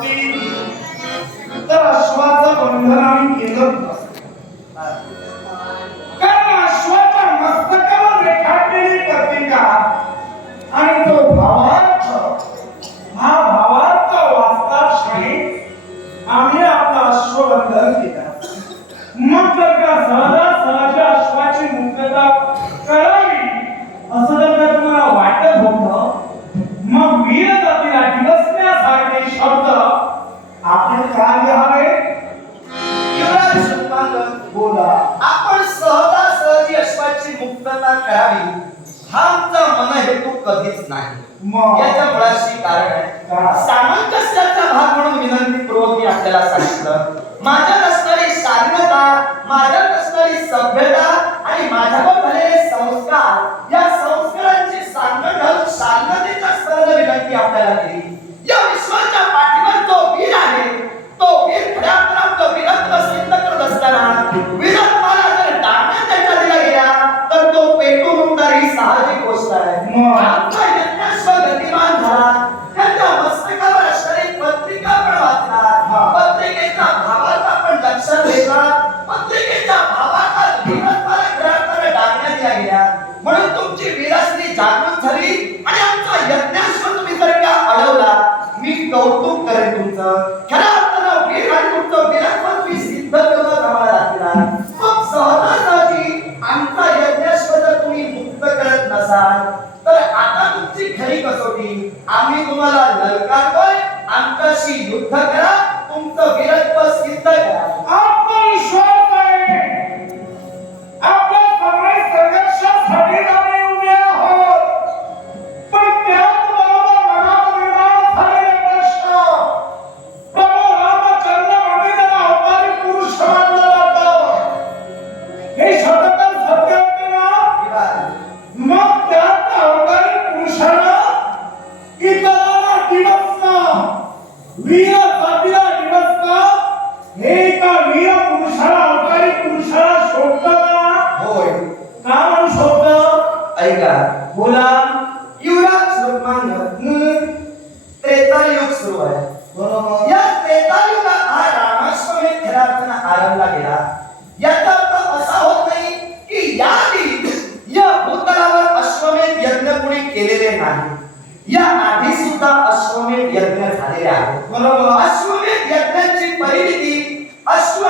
something चालण्याचा माझ्यात असणारी सभ्यता आणि माझ्यावर झालेले संस्कार या संस्कारांचे सांगण घालून शांततेच्या सरळ विनंती आपल्याला केली. गुलाम युवराज स्वरूप मानत त्रेतायुग सुरू आहे. बरोबर. या त्रेतायुगात हा रामास्वामी थेरार्थांना आरंभला गेला याचा अर्थ असा होत नाही की याआधी या भूतलावर अश्वमेध यज्ञ कुणी केलेले नाही. या आधी सुद्धा अश्वमेध यज्ञ झालेले आहे बरोबर. अश्वमेध यज्ञाची परिणिती अश्व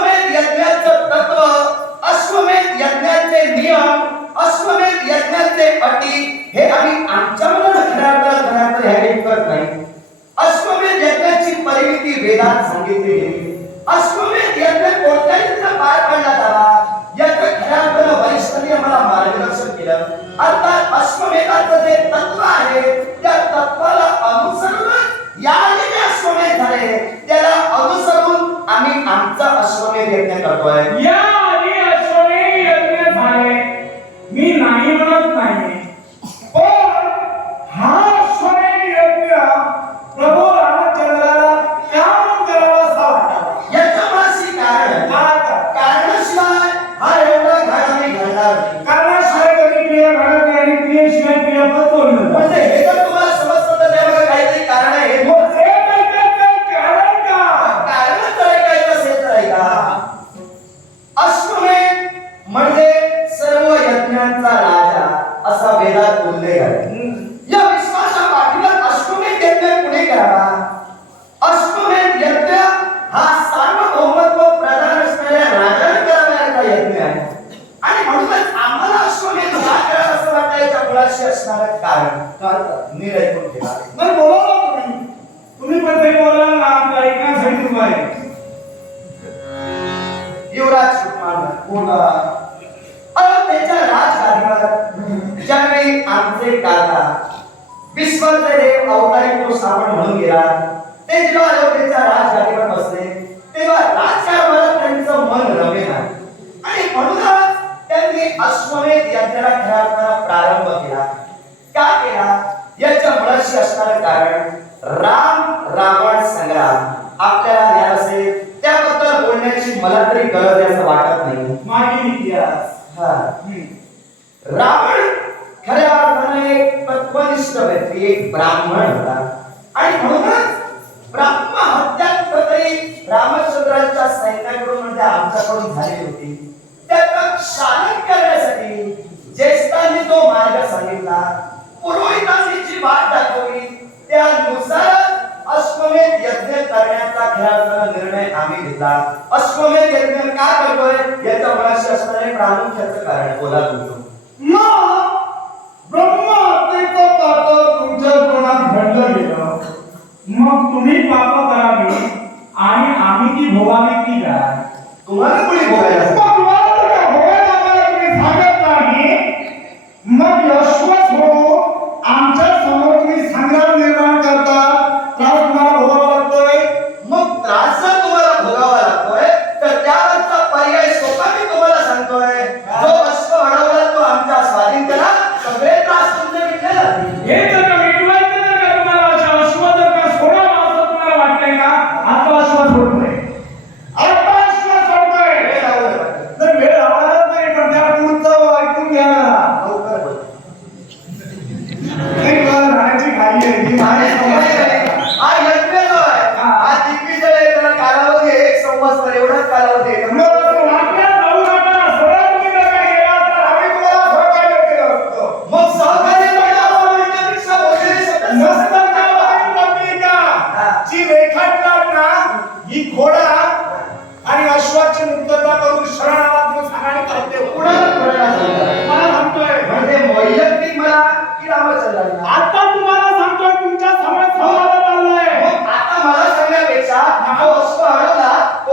असणारं कारण. कारण ऐकून घ्या नाही बोला तुम्ही तुम्ही पण काही बोला ना आमच्या ऐकण्यासाठी उभा आहे. युवराज सुकुमार कोणा? अयोध्येच्या राजकारणावर ज्यावेळी आमचे काका विश्वाचे देव अवतारी तो सावण म्हणून गेला ते जेव्हा अयोध्येच्या राजगादीवर बसले तेव्हा राजकारणाला त्यांचं मन रमेना आणि म्हणूनच त्यांनी अश्वमेध यज्ञाला खेळाचा प्रारंभ केला. याच्या मुळाशी असणारं कारण राम रावण संग्राम. आपल्याला ज्ञान असेल त्याबद्दल बोलण्याची मला तरी गरज असं वाटत नाही. मागील इतिहास. हा. रावण खऱ्या अर्थाने एक तत्वनिष्ठ व्यक्ती एक ब्राह्मण होता. आणि म्हणूनच खेळाचा निर्णय आम्ही घेतला. अश्वमेध यज्ञ का करतोय? मुळाशी असणारे प्रामुख्याचं कारण बोला तुमचं. मग ब्रह्महत्येचं पाप तुमच्या तोंडात घडलं गेलं. मग तुम्ही पाप करावी आणि आम्ही ती भोगावी ती काय? तुम्हाला कोणी बोलायला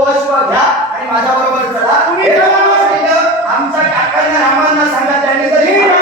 अश्व घ्या आणि माझ्या बरोबर चला. आमचा काकांना रामांना सांगा त्यांनी जरी